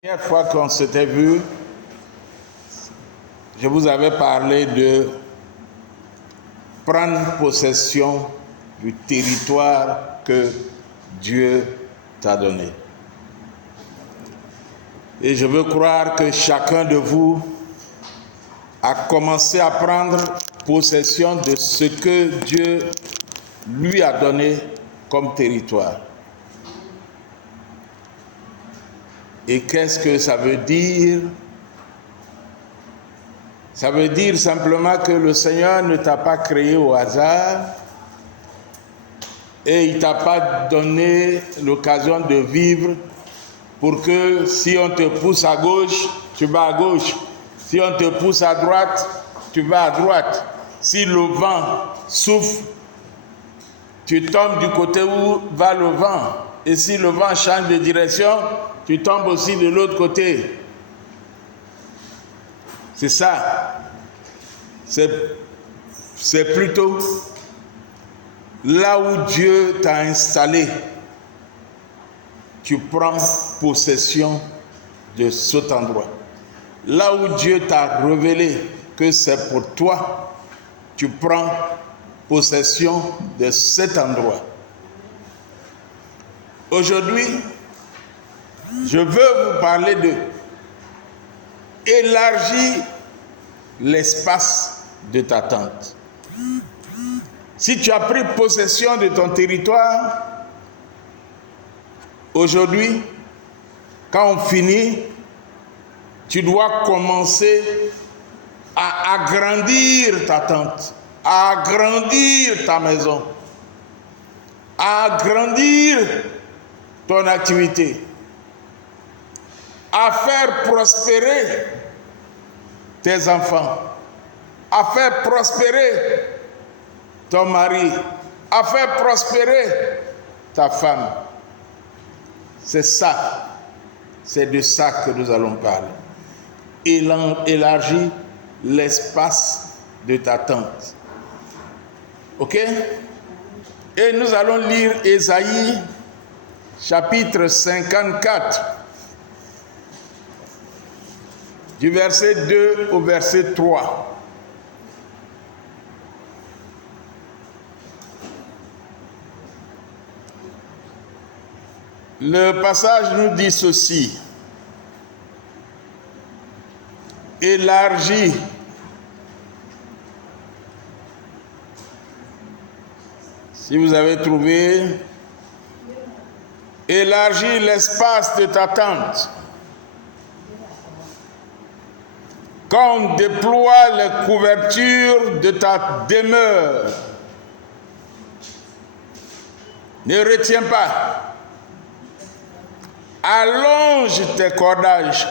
La première fois qu'on s'était vu, je vous avais parlé de prendre possession du territoire que Dieu t'a donné. Et je veux croire que chacun de vous a commencé à prendre possession de ce que Dieu lui a donné comme territoire. Et qu'est-ce que ça veut dire? Ça veut dire simplement que le Seigneur ne t'a pas créé au hasard et il ne t'a pas donné l'occasion de vivre pour que si on te pousse à gauche, tu vas à gauche. Si on te pousse à droite, tu vas à droite. Si le vent souffle, tu tombes du côté où va le vent. Et si le vent change de direction, tu tombes aussi de l'autre côté. C'est ça. C'est plutôt là où Dieu t'a installé. Tu prends possession de cet endroit. Là où Dieu t'a révélé que c'est pour toi, tu prends possession de cet endroit. Aujourd'hui, je veux vous parler de élargir l'espace de ta tente. Si tu as pris possession de ton territoire, aujourd'hui, quand on finit, tu dois commencer à agrandir ta tente, à agrandir ta maison, à agrandir ton activité, à faire prospérer tes enfants, à faire prospérer ton mari, à faire prospérer ta femme. C'est ça, c'est de ça que nous allons parler. Élargis l'espace de ta tente. Ok? Et nous allons lire Ésaïe chapitre 54, du verset 2 au verset 3. Le passage nous dit ceci: élargis si vous avez trouvé, élargis l'espace de ta tente. Quand on déploie les couvertures de ta demeure, ne retiens pas, allonge tes cordages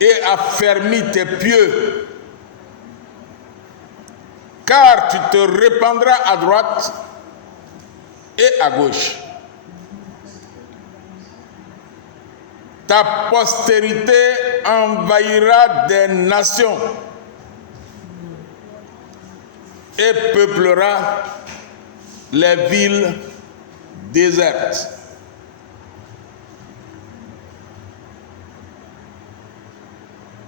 et affermis tes pieux, car tu te répandras à droite et à gauche. Ta postérité envahira des nations et peuplera les villes désertes.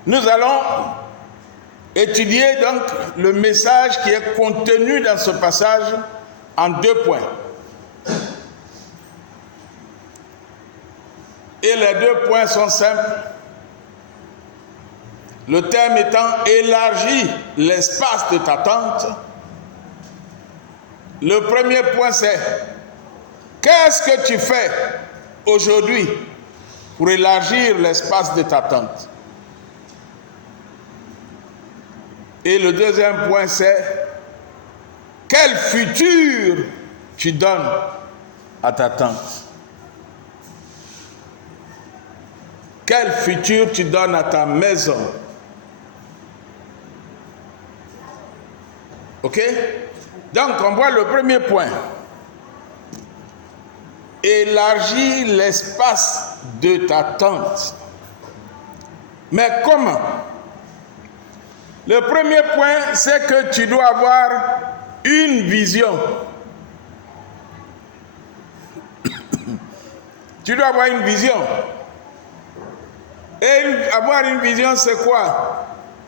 Nous allons étudier donc le message qui est contenu dans ce passage en 2 points. Et les 2 points sont simples. Le thème étant élargis l'espace de ta tente. Le premier point c'est: qu'est-ce que tu fais aujourd'hui pour élargir l'espace de ta tente? Et le deuxième point c'est: quel futur tu donnes à ta tente? Quel futur tu donnes à ta maison? Ok? Donc, on voit le premier point. Élargis l'espace de ta tente. Mais comment? Le premier point, c'est que tu dois avoir une vision. Tu dois avoir une vision. Et avoir une vision, c'est quoi?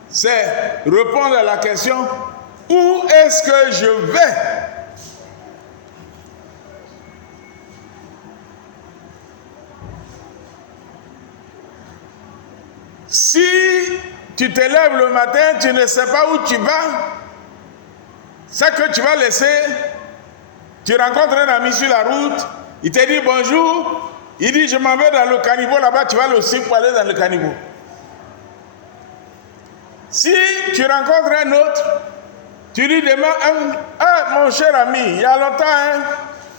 C'est répondre à la question, où est-ce que je vais? Si tu te lèves le matin, tu ne sais pas où tu vas, c'est que tu vas laisser, tu rencontres un ami sur la route, il te dit bonjour, il dit je m'en vais dans le caniveau là-bas, tu vas le suivre pour aller dans le caniveau. Si tu rencontres un autre, tu dis demain, mon cher ami, il y a longtemps, hein,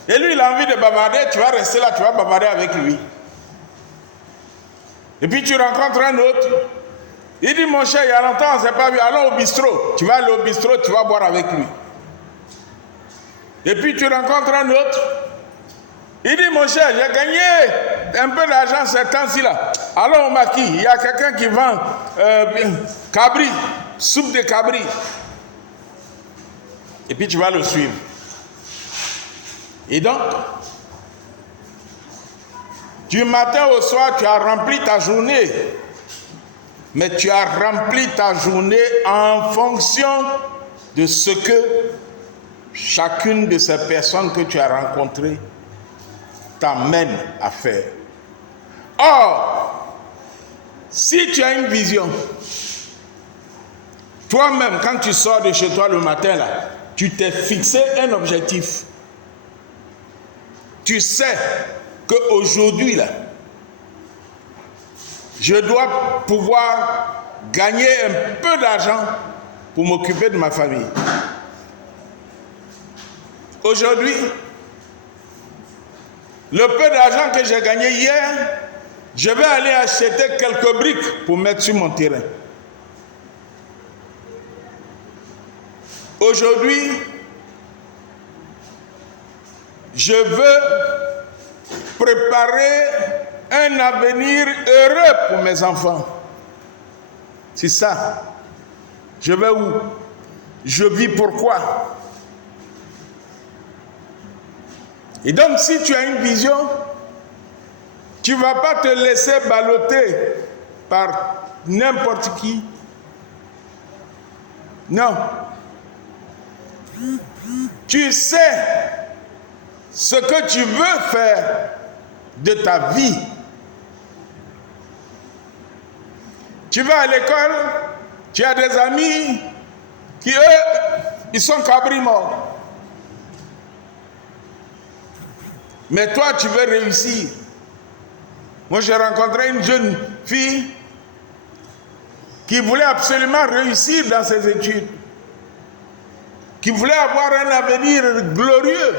et lui il a envie de bavarder, tu vas rester là, tu vas bavarder avec lui. Et puis tu rencontres un autre, il dit mon cher, il y a longtemps, on ne s'est pas vu, allons au bistrot. Tu vas aller au bistrot, tu vas boire avec lui. Et puis tu rencontres un autre, il dit mon cher, j'ai gagné un peu d'argent ces temps-ci là. Allons au maquis, il y a quelqu'un qui vend cabri, soupe de cabri. Et puis tu vas le suivre. Et donc, du matin au soir, tu as rempli ta journée. Mais tu as rempli ta journée en fonction de ce que chacune de ces personnes que tu as rencontrées t'amène à faire. Or, si tu as une vision, toi-même, quand tu sors de chez toi le matin, là, tu t'es fixé un objectif. Tu sais qu'aujourd'hui, là, je dois pouvoir gagner un peu d'argent pour m'occuper de ma famille. Aujourd'hui, le peu d'argent que j'ai gagné hier, je vais aller acheter quelques briques pour mettre sur mon terrain. Aujourd'hui, je veux préparer un avenir heureux pour mes enfants. C'est ça. Je vais où? Je vis pourquoi? Et donc, si tu as une vision, tu ne vas pas te laisser balloter par n'importe qui. Non. Tu sais ce que tu veux faire de ta vie. Tu vas à l'école, tu as des amis qui, eux, ils sont cabris morts. Mais toi, tu veux réussir. Moi, j'ai rencontré une jeune fille qui voulait absolument réussir dans ses études, qui voulait avoir un avenir glorieux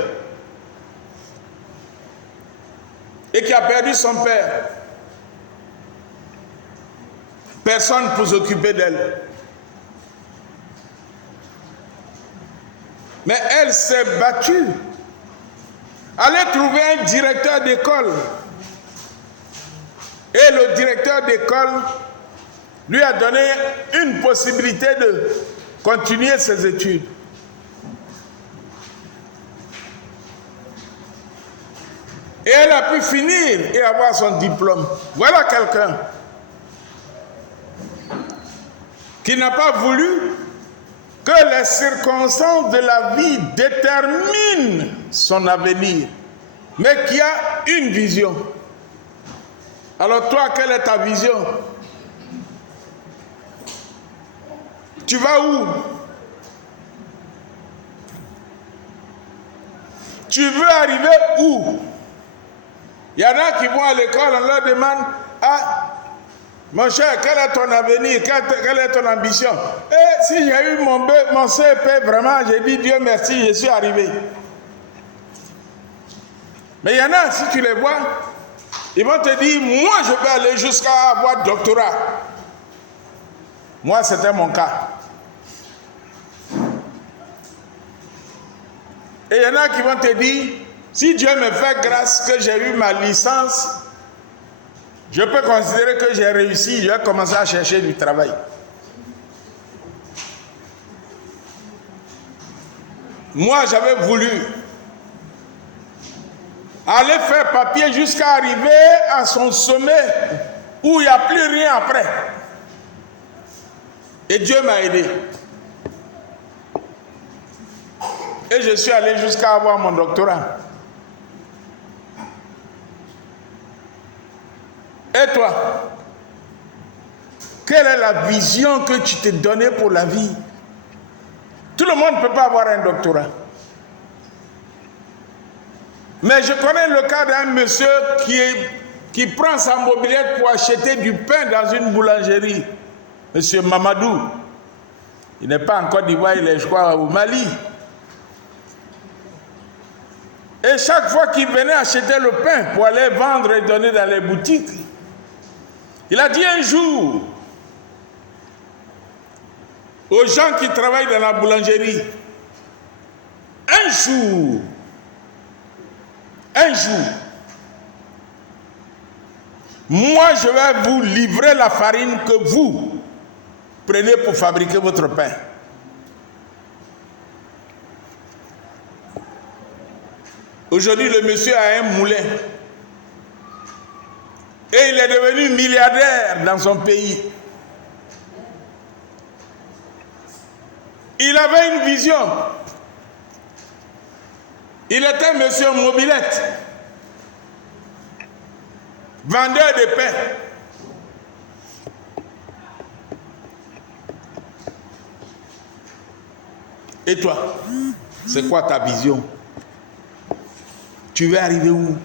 et qui a perdu son père. Personne pour s'occuper d'elle. Mais elle s'est battue. Allez trouver un directeur d'école. Et le directeur d'école lui a donné une possibilité de continuer ses études. Et elle a pu finir et avoir son diplôme. Voilà quelqu'un qui n'a pas voulu que les circonstances de la vie déterminent son avenir, mais qui a une vision. Alors toi, quelle est ta vision? Tu vas où? Tu veux arriver où? Il y en a qui vont à l'école, on leur demande, ah, mon cher, quel est ton avenir? Quelle est ton ambition? Et si j'ai eu mon CEP, vraiment, j'ai dit Dieu merci, je suis arrivé. Mais il y en a, si tu les vois, ils vont te dire, moi je vais aller jusqu'à avoir doctorat. Moi, c'était mon cas. Et il y en a qui vont te dire, si Dieu me fait grâce que j'ai eu ma licence, je peux considérer que j'ai réussi, je vais commencer à chercher du travail. Moi, j'avais voulu aller faire papier jusqu'à arriver à son sommet où il n'y a plus rien après. Et Dieu m'a aidé. Et je suis allé jusqu'à avoir mon doctorat. Et toi, quelle est la vision que tu t'es donnée pour la vie? Tout le monde ne peut pas avoir un doctorat. Mais je connais le cas d'un monsieur qui prend sa mobilette pour acheter du pain dans une boulangerie. Monsieur Mamadou. Il n'est pas en Côte d'Ivoire, il est, je crois, au Mali. Et chaque fois qu'il venait acheter le pain pour aller vendre et donner dans les boutiques, il a dit un jour aux gens qui travaillent dans la boulangerie, un jour, moi je vais vous livrer la farine que vous prenez pour fabriquer votre pain. Aujourd'hui, le monsieur a un moulin. Et il est devenu milliardaire dans son pays. Il avait une vision. Il était monsieur mobilette, vendeur de pain. Et toi, c'est quoi ta vision? Tu veux arriver où?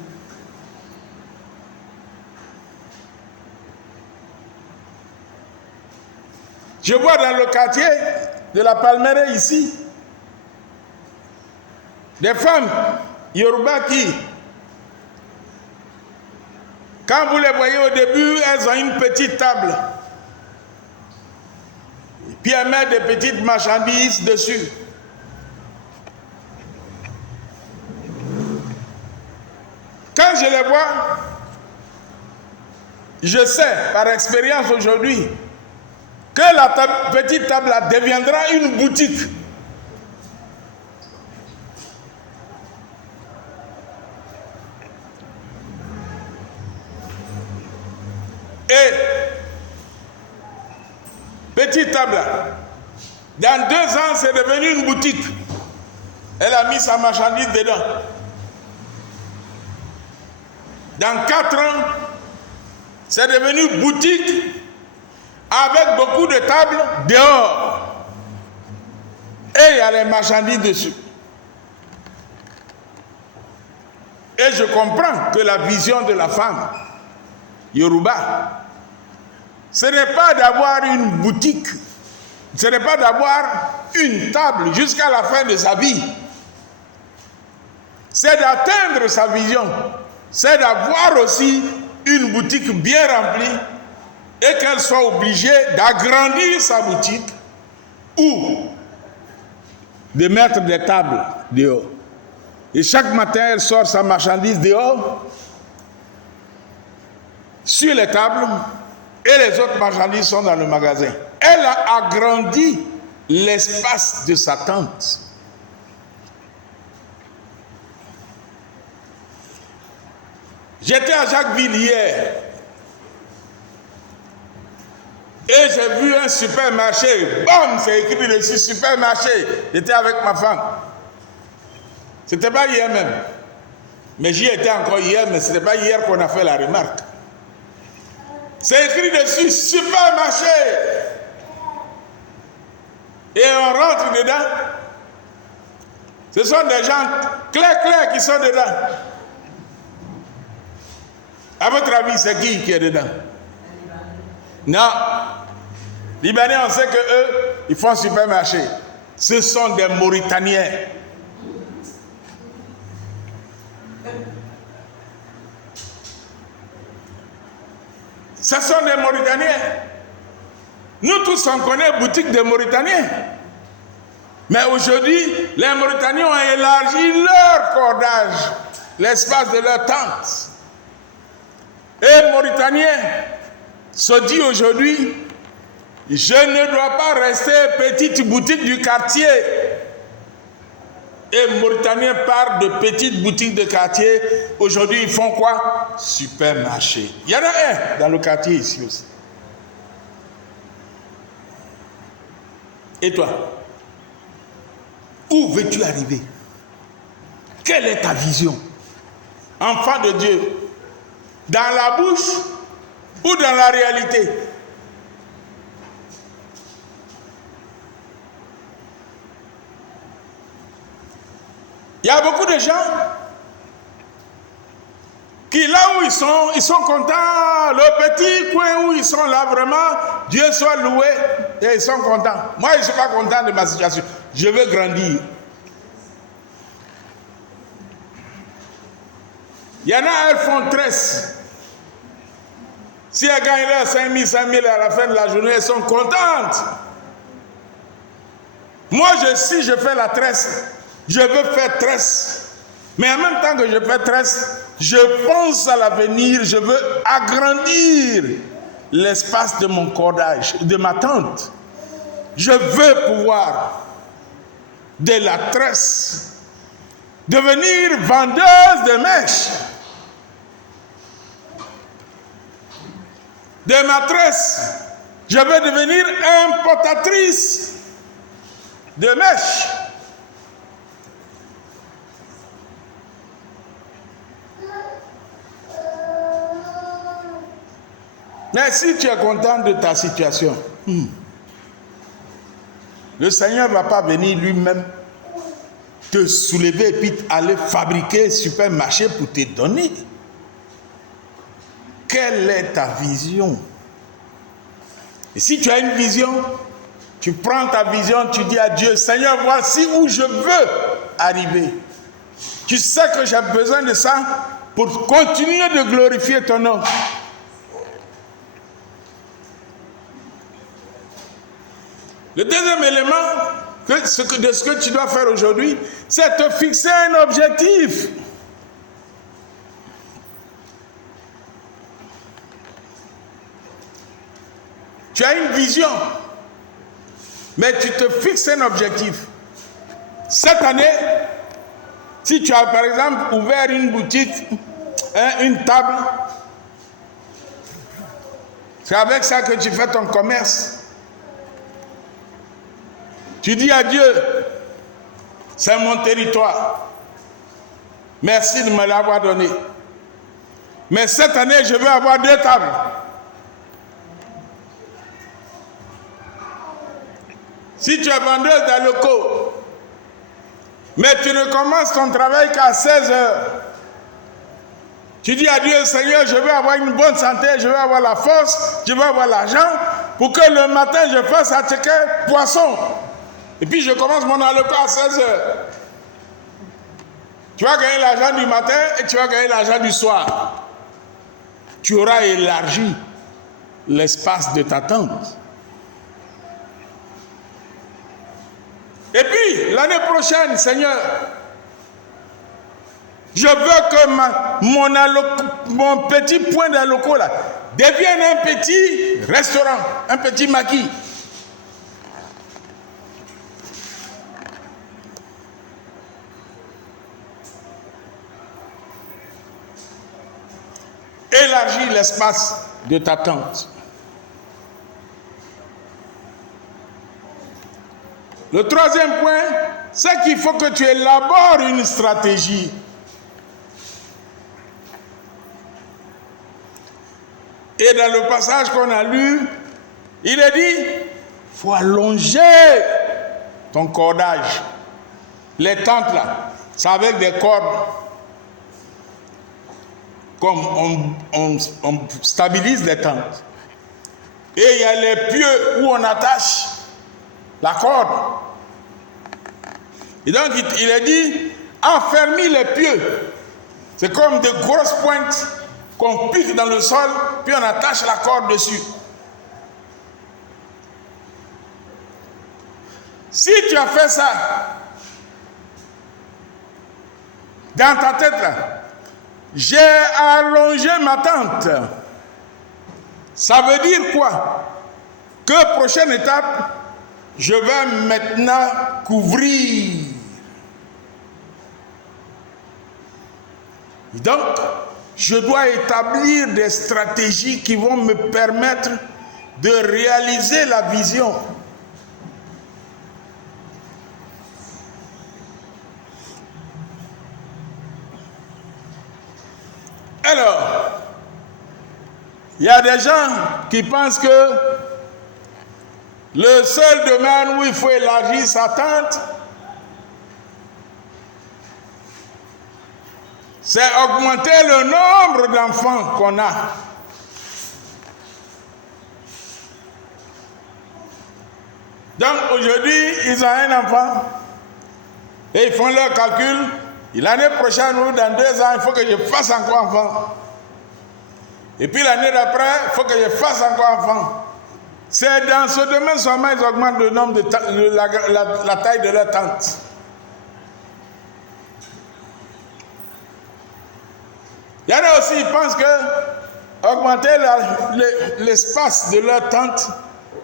Je vois dans le quartier de la Palmeraie ici, des femmes Yoruba qui, quand vous les voyez au début, elles ont une petite table. Puis elles mettent des petites marchandises dessus. Quand je les vois, je sais par expérience aujourd'hui que la petite table là deviendra une boutique. Et petite table là, dans 2 ans, c'est devenu une boutique. Elle a mis sa marchandise dedans. Dans 4 ans, c'est devenu boutique avec beaucoup de tables dehors. Et il y a les marchandises dessus. Et je comprends que la vision de la femme Yoruba, ce n'est pas d'avoir une boutique, ce n'est pas d'avoir une table jusqu'à la fin de sa vie. C'est d'atteindre sa vision. C'est d'avoir aussi une boutique bien remplie et qu'elle soit obligée d'agrandir sa boutique ou de mettre des tables dehors. Et chaque matin, elle sort sa marchandise dehors, sur les tables, et les autres marchandises sont dans le magasin. Elle a agrandi l'espace de sa tente. J'étais à Jacquesville hier et j'ai vu un supermarché. Bam, c'est écrit dessus supermarché. J'étais avec ma femme. C'était pas hier même. Mais j'y étais encore hier, mais c'était pas hier qu'on a fait la remarque. C'est écrit dessus supermarché. Et on rentre dedans. Ce sont des gens clairs qui sont dedans. À votre avis, c'est qui est dedans? Non. Libanais, on sait qu'eux, ils font supermarché. Ce sont des Mauritaniens. Ce sont des Mauritaniens. Nous tous, on connaît boutique des Mauritaniens. Mais aujourd'hui, les Mauritaniens ont élargi leur cordage, l'espace de leur tente. Et Mauritanien se dit aujourd'hui, je ne dois pas rester petite boutique du quartier. Et Mauritaniens partent de petites boutiques de quartier. Aujourd'hui, ils font quoi? Supermarché. Il y en a un dans le quartier ici aussi. Et toi? Où veux-tu arriver? Quelle est ta vision? Enfant de Dieu, dans la bouche ou dans la réalité? Il y a beaucoup de gens qui, là où ils sont contents. Le petit coin où ils sont là, vraiment, Dieu soit loué, et ils sont contents. Moi, je ne suis pas content de ma situation. Je veux grandir. Il y en a, elles font tresse. Si elles gagnent leur 5 000 à la fin de la journée, elles sont contentes. Moi, si je fais la tresse, je veux faire tresse. Mais en même temps que je fais tresse, je pense à l'avenir, je veux agrandir l'espace de mon cordage, de ma tente. Je veux pouvoir, de la tresse, devenir vendeuse de mèches. De ma tresse, je veux devenir importatrice de mèches. Mais si tu es content de ta situation, le Seigneur ne va pas venir lui-même te soulever et puis aller fabriquer un supermarché pour te donner. Quelle est ta vision? Et si tu as une vision, tu prends ta vision, tu dis à Dieu, Seigneur, voici où je veux arriver. Tu sais que j'ai besoin de ça pour continuer de glorifier ton nom. Le deuxième élément de ce que tu dois faire aujourd'hui, c'est te fixer un objectif. Tu as une vision, mais tu te fixes un objectif. Cette année, si tu as par exemple ouvert une boutique, une table, c'est avec ça que tu fais ton commerce. Tu dis à Dieu, c'est mon territoire. Merci de me l'avoir donné. Mais cette année, je veux avoir 2 tables. Si tu es vendeuse d'un locaux, mais tu ne commences ton travail qu'à 16 heures, tu dis à Dieu, Seigneur, je veux avoir une bonne santé, je veux avoir la force, je veux avoir l'argent, pour que le matin je fasse attaquer poisson. Et puis je commence mon locaux à 16 heures. Tu vas gagner l'argent du matin et tu vas gagner l'argent du soir. Tu auras élargi l'espace de ta tente. Et puis, l'année prochaine, Seigneur, je veux que mon petit point de locaux là devienne un petit restaurant, un petit maquis. Élargis l'espace de ta tente. Le troisième point, c'est qu'il faut que tu élabores une stratégie. Et dans le passage qu'on a lu, il est dit, il faut allonger ton cordage. Les tentes là, c'est avec des cordes. Comme on stabilise les tentes. Et il y a les pieux où on attache la corde. Et donc il est dit, enfermez les pieux. C'est comme de grosses pointes qu'on pique dans le sol, puis on attache la corde dessus. Si tu as fait ça, dans ta tête là, j'ai allongé ma tente. Ça veut dire quoi? Que prochaine étape, je vais maintenant couvrir Donc, je dois établir des stratégies qui vont me permettre de réaliser la vision. Alors, il y a des gens qui pensent que le seul domaine où il faut élargir sa tente, c'est augmenter le nombre d'enfants qu'on a. Donc aujourd'hui, ils ont un enfant et ils font leur calcul. Et l'année prochaine ou dans 2 ans, il faut que je fasse encore enfant. Et puis l'année d'après, il faut que je fasse encore enfant. C'est dans ce domaine seulement ils augmentent le nombre de la taille de leur tente. Il y en a aussi qui pensent que augmenter l'espace de leur tente,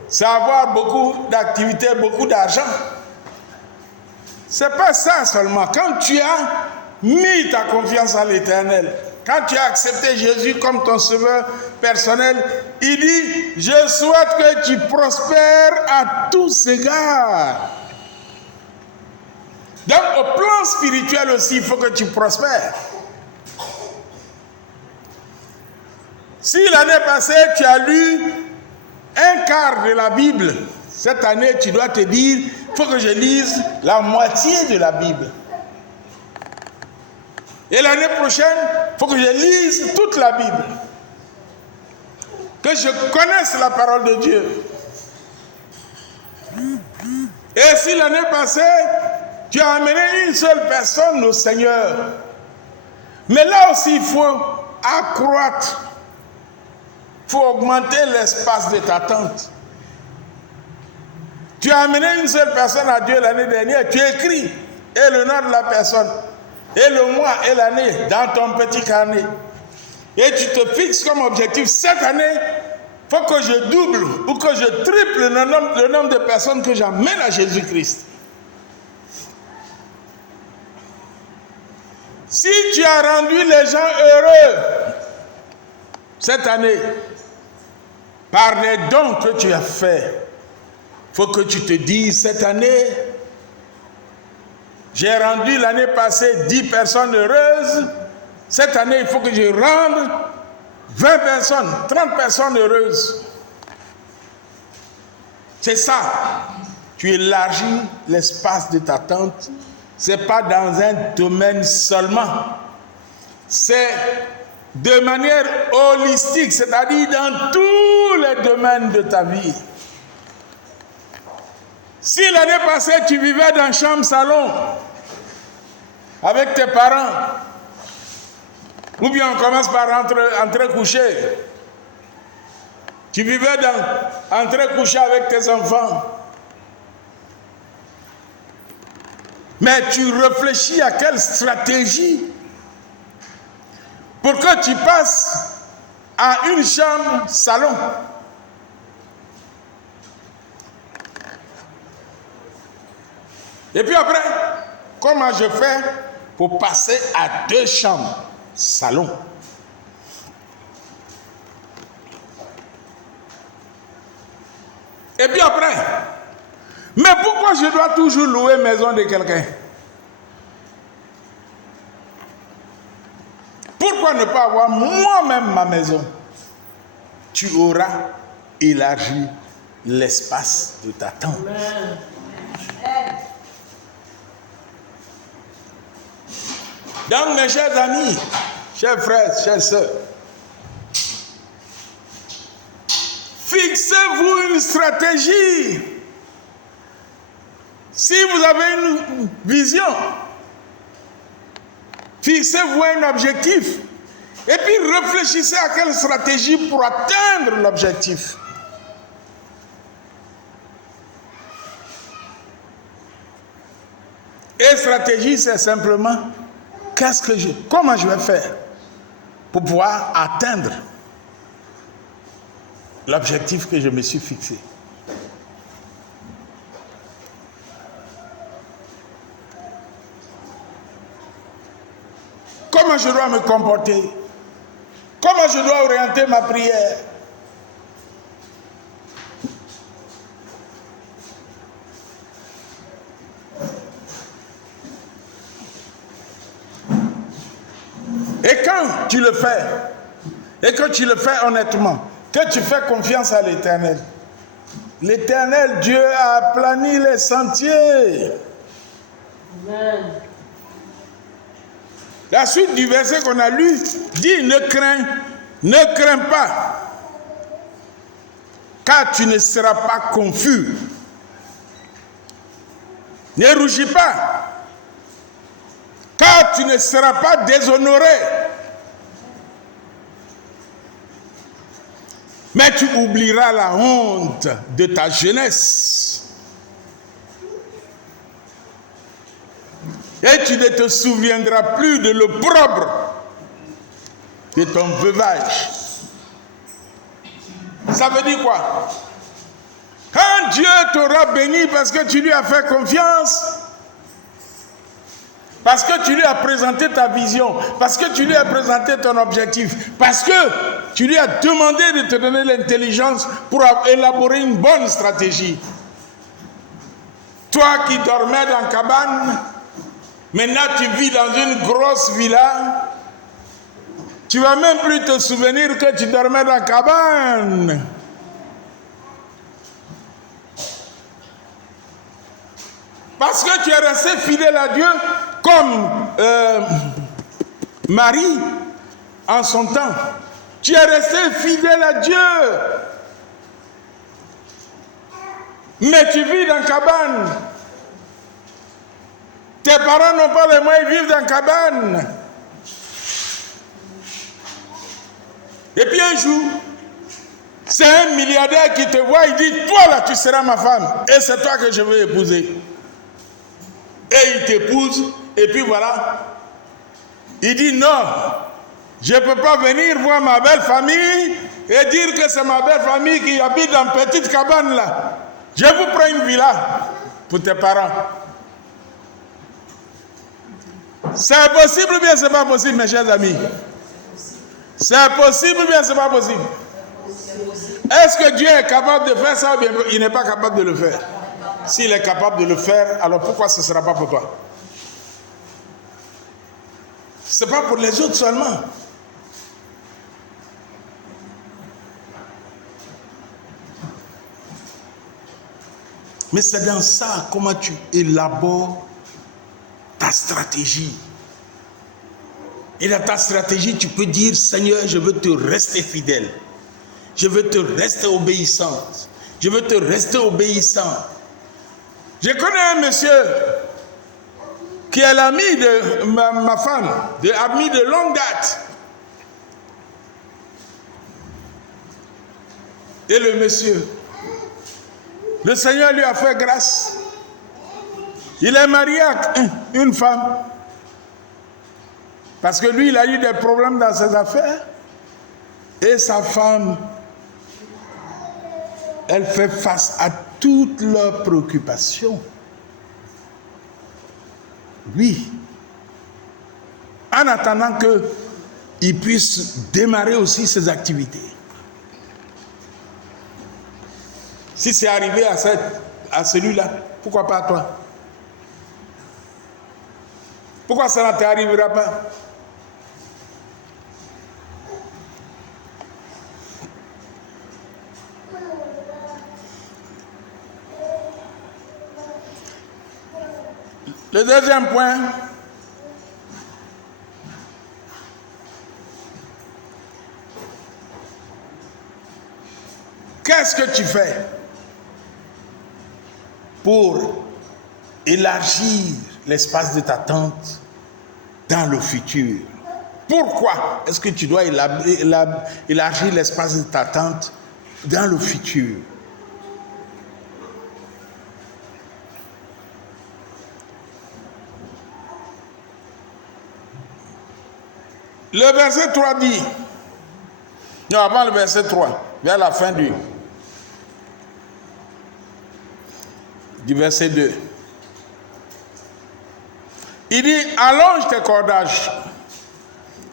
c'est avoir beaucoup d'activités, beaucoup d'argent. C'est pas ça seulement. Quand tu as mis ta confiance en l'Éternel, quand tu as accepté Jésus comme ton sauveur personnel, il dit, je souhaite que tu prospères à tous égards. Donc au plan spirituel aussi, il faut que tu prospères. Si l'année passée, tu as lu 1/4 de la Bible, cette année, tu dois te dire, il faut que je lise la moitié de la Bible. Et l'année prochaine, il faut que je lise toute la Bible. Que je connaisse la parole de Dieu. Et si l'année passée, tu as amené une seule personne au Seigneur, mais là aussi, il faut accroître. Il faut augmenter l'espace de ta tente. Tu as amené une seule personne à Dieu l'année dernière, tu écris et le nom de la personne, et le mois et l'année dans ton petit carnet. Et tu te fixes comme objectif, cette année, il faut que je double ou que je triple le nombre de personnes que j'amène à Jésus-Christ. Si tu as rendu les gens heureux cette année, par les dons que tu as faits, il faut que tu te dises, cette année, j'ai rendu l'année passée 10 personnes heureuses. Cette année, il faut que je rende 20 personnes, 30 personnes heureuses. C'est ça. Tu élargis l'espace de ta tente. Ce n'est pas dans un domaine seulement. C'est de manière holistique, c'est-à-dire dans tous les domaines de ta vie. Si l'année passée, tu vivais dans chambre-salon avec tes parents, ou bien on commence par entrer coucher, tu vivais dans entrer coucher avec tes enfants, mais tu réfléchis à quelle stratégie pour que tu passes à une chambre-salon. Et puis après, comment je fais pour passer à 2 chambres-salon? Et puis après, mais pourquoi je dois toujours louer maison de quelqu'un? Pourquoi ne pas avoir moi-même ma maison? Tu auras élargi l'espace de ta tente. Donc mes chers amis, chers frères, chères sœurs, fixez-vous une stratégie. Si vous avez une vision, fixez-vous un objectif et puis réfléchissez à quelle stratégie pour atteindre l'objectif. Et stratégie, c'est simplement comment je vais faire pour pouvoir atteindre l'objectif que je me suis fixé. Comment comment je dois me comporter, comment je dois orienter ma prière. Et quand tu le fais, et que tu le fais honnêtement, que tu fais confiance à l'Éternel, l'Éternel Dieu a aplani les sentiers. Amen. La suite du verset qu'on a lu dit ne crains pas, car tu ne seras pas confus. Ne rougis pas, car tu ne seras pas déshonoré. Mais tu oublieras la honte de ta jeunesse. Et tu ne te souviendras plus de l'opprobre de ton veuvage. Ça veut dire quoi? Quand Dieu t'aura béni parce que tu lui as fait confiance, parce que tu lui as présenté ta vision, parce que tu lui as présenté ton objectif, parce que tu lui as demandé de te donner l'intelligence pour élaborer une bonne stratégie. Toi qui dormais dans la cabane, maintenant tu vis dans une grosse villa, tu ne vas même plus te souvenir que tu dormais dans la cabane. Parce que tu es resté fidèle à Dieu comme Marie en son temps. Tu es resté fidèle à Dieu. Mais tu vis dans la cabane. Tes parents n'ont pas les moyens de vivre dans la cabane. Et puis un jour, c'est un milliardaire qui te voit, il dit, toi là tu seras ma femme. Et c'est toi que je veux épouser. Et il t'épouse, et puis voilà. Il dit non, je ne peux pas venir voir ma belle famille et dire que c'est ma belle famille qui habite dans une petite cabane là. Je vous prends une villa pour tes parents. C'est possible ou bien c'est pas possible, mes chers amis? C'est possible ou bien c'est pas possible? Est-ce que Dieu est capable de faire ça ou bien il n'est pas capable de le faire? S'il est capable de le faire, alors pourquoi ce ne sera pas pour toi? Ce n'est pas pour les autres seulement. Mais c'est dans ça comment tu élabores ta stratégie. Et dans ta stratégie, tu peux dire, Seigneur, je veux te rester fidèle. Je veux te rester obéissante. Je veux te rester obéissant. Je connais un monsieur qui est l'ami de ma femme, ami de longue date. Et le monsieur, le Seigneur lui a fait grâce. Il est marié à une femme. Parce que lui, il a eu des problèmes dans ses affaires. Et sa femme, elle fait face à toutes leurs préoccupations. Oui. En attendant qu'il puisse démarrer aussi ses activités. Si c'est arrivé à celui-là, pourquoi pas à toi? Pourquoi ça ne t'arrivera pas? Le deuxième point, qu'est-ce que tu fais pour élargir l'espace de ta tente dans le futur? Pourquoi est-ce que tu dois élargir l'espace de ta tente dans le futur? Le verset 3 dit, non, avant le verset 3, vers la fin du verset 2, il dit, allonge tes cordages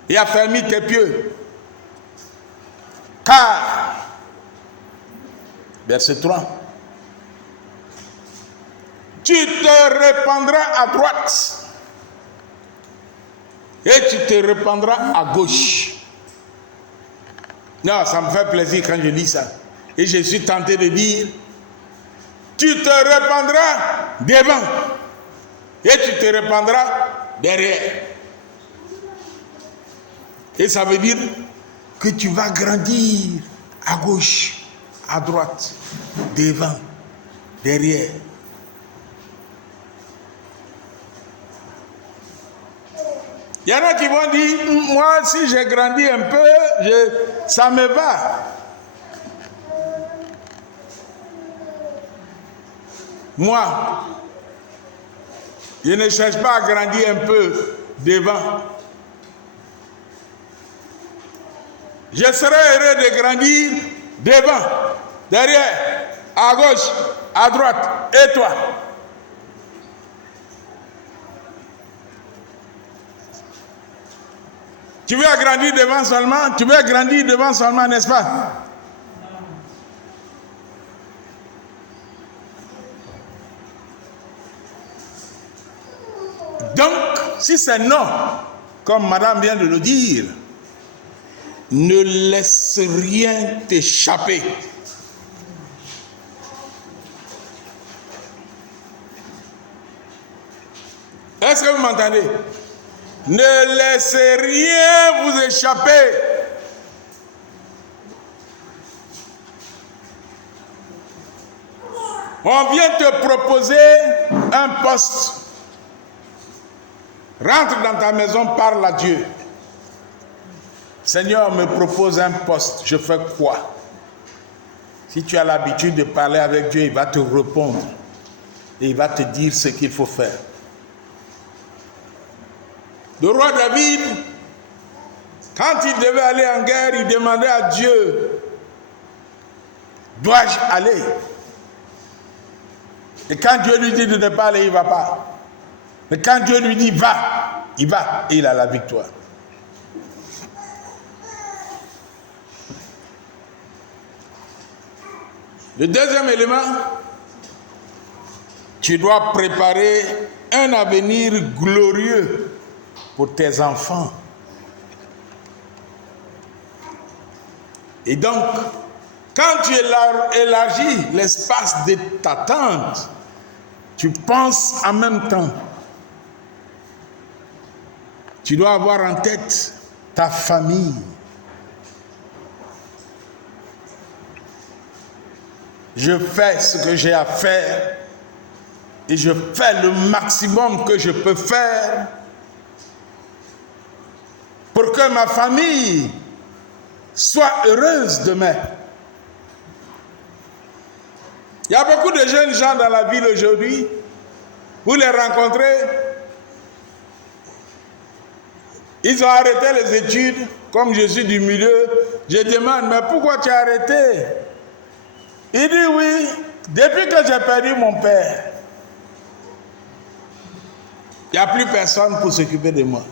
et affermis tes pieds. Car, verset 3, tu te répandras à droite et tu te répandras à gauche. Non, ça me fait plaisir quand je lis ça. Et je suis tenté de dire, tu te répandras devant et tu te répandras derrière. Et ça veut dire que tu vas grandir à gauche, à droite, devant, derrière. Il y en a qui vont dire, moi si j'ai grandi un peu, ça me va. Moi, je ne cherche pas à grandir un peu devant. Je serai heureux de grandir devant, derrière, à gauche, à droite. Et toi? Tu veux agrandir devant seulement? Tu veux agrandir devant seulement, n'est-ce pas? Donc, si c'est non, comme madame vient de le dire, ne laisse rien t'échapper. Est-ce que vous m'entendez? Ne laissez rien vous échapper. On vient te proposer un poste. Rentre dans ta maison, parle à Dieu. Seigneur me propose un poste, je fais quoi? Si tu as l'habitude de parler avec Dieu, il va te répondre. Et il va te dire ce qu'il faut faire. Le roi David, quand il devait aller en guerre, il demandait à Dieu, dois-je aller? Et quand Dieu lui dit de ne pas aller, il ne va pas. Mais quand Dieu lui dit va, il va et il a la victoire. Le deuxième élément, tu dois préparer un avenir glorieux pour tes enfants. Et donc, quand tu élargis l'espace de ta tente, tu penses en même temps. Tu dois avoir en tête ta famille. Je fais ce que j'ai à faire et je fais le maximum que je peux faire pour que ma famille soit heureuse demain. Il y a beaucoup de jeunes gens dans la ville aujourd'hui. Vous les rencontrez, ils ont arrêté les études. Comme je suis du milieu, je demande, mais pourquoi tu as arrêté? Il dit oui, depuis que j'ai perdu mon père, il n'y a plus personne pour s'occuper de moi.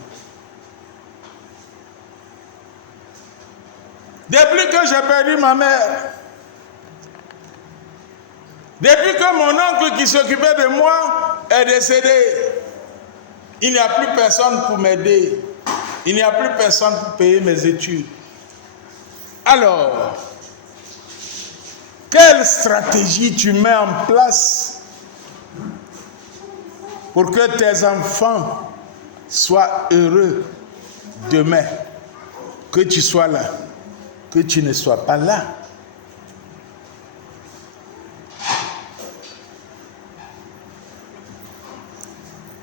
Depuis que j'ai perdu ma mère, depuis que mon oncle qui s'occupait de moi est décédé, il n'y a plus personne pour m'aider. Il n'y a plus personne pour payer mes études. Alors, quelle stratégie tu mets en place pour que tes enfants soient heureux demain? Que tu sois là, que tu ne sois pas là.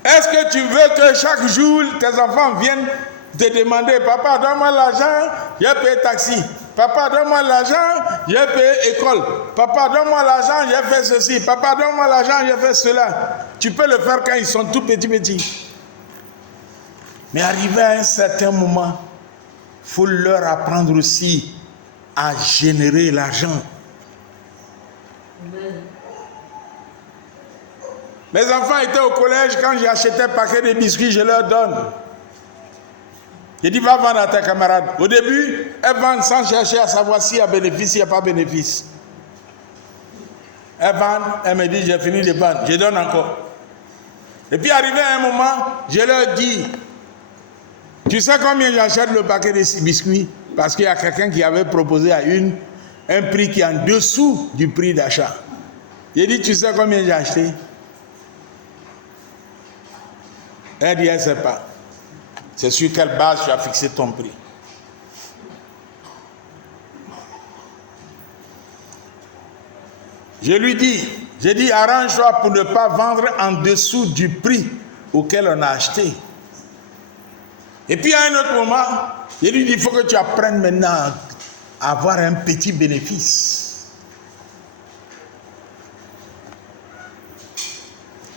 Est-ce que tu veux que chaque jour tes enfants viennent te demander, papa, donne-moi l'argent, j'ai payé taxi. Papa, donne-moi l'argent, j'ai payé école. Papa, donne-moi l'argent, j'ai fait ceci. Papa, donne-moi l'argent, j'ai fait cela. Tu peux le faire quand ils sont tout petits. Mais arrivé à un certain moment, il faut leur apprendre aussi à générer l'argent. Mes enfants étaient au collège, quand j'ai acheté un paquet de biscuits, je leur donne. J'ai dit, va vendre à tes camarades. Au début, elle vend sans chercher à savoir s'il y a bénéfice, s'il n'y a pas bénéfice. Elle vend, elle me dit, j'ai fini de vendre, je donne encore. Et puis arrivé à un moment, je leur dis, tu sais combien j'achète le paquet de biscuits? Parce qu'il y a quelqu'un qui avait proposé à un prix qui est en dessous du prix d'achat. J'ai dit, tu sais combien j'ai acheté? Elle dit, elle ne sait pas. C'est sur quelle base tu as fixé ton prix? J'ai dit, arrange-toi pour ne pas vendre en dessous du prix auquel on a acheté. Et puis à un autre moment, j'ai lui dit, il faut que tu apprennes maintenant à avoir un petit bénéfice.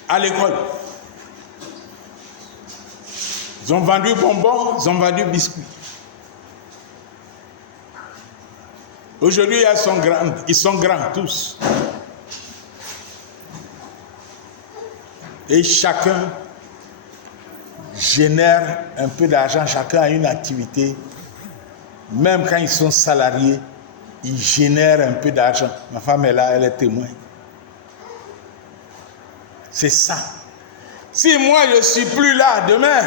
À l'école, ils ont vendu bonbons, ils ont vendu biscuits. Aujourd'hui, ils sont grands tous. Et chacun génère un peu d'argent, chacun a une activité. Même quand ils sont salariés, ils génèrent un peu d'argent. Ma femme est là, elle est témoin. C'est ça. Si moi je ne suis plus là demain,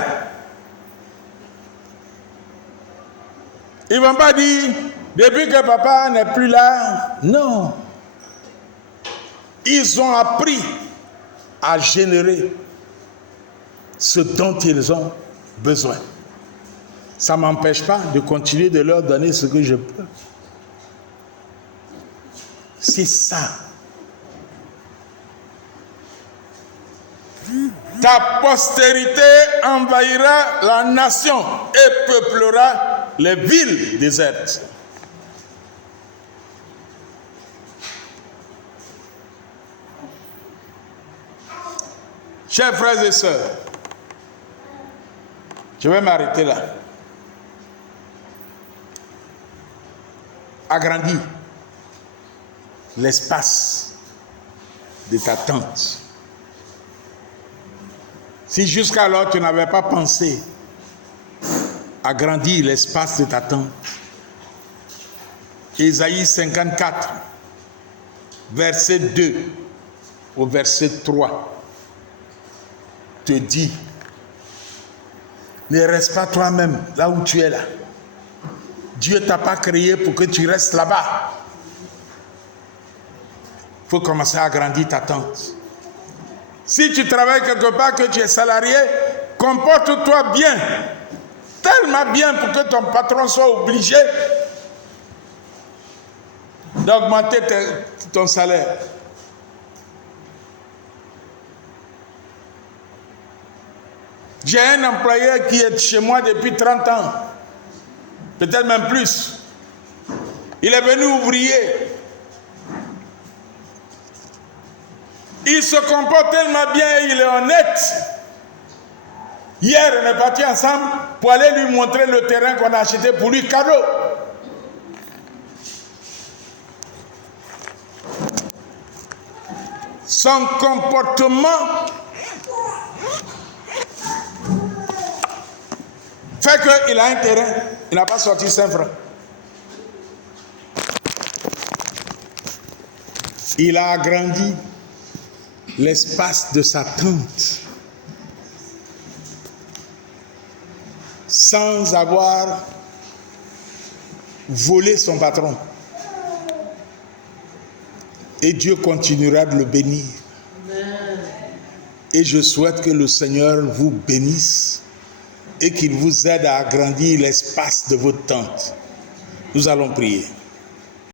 ils ne vont pas dire, depuis que papa n'est plus là, non. Ils ont appris à générer ce dont ils ont besoin. Ça ne m'empêche pas de continuer de leur donner ce que je peux. C'est ça. Ta postérité envahira la nation et peuplera les villes désertes. Chers frères et sœurs, je vais m'arrêter là. Agrandis l'espace de ta tente. Si jusqu'alors tu n'avais pas pensé agrandir l'espace de ta tente, Ésaïe 54, verset 2 au verset 3, te dit, ne reste pas toi-même là où tu es là. Dieu ne t'a pas créé pour que tu restes là-bas. Il faut commencer à agrandir ta tente. Si tu travailles quelque part, que tu es salarié, comporte-toi bien. Tellement bien pour que ton patron soit obligé d'augmenter ton salaire. J'ai un employé qui est chez moi depuis 30 ans, peut-être même plus. Il est venu ouvrier. Il se comporte tellement bien et il est honnête. Hier, on est partis ensemble pour aller lui montrer le terrain qu'on a acheté pour lui, cadeau. Son comportement fait qu'il a un terrain, il n'a pas sorti 5 francs. Il a agrandi l'espace de sa tente sans avoir volé son patron. Et Dieu continuera de le bénir. Et je souhaite que le Seigneur vous bénisse et qu'il vous aide à agrandir l'espace de votre tente. Nous allons prier.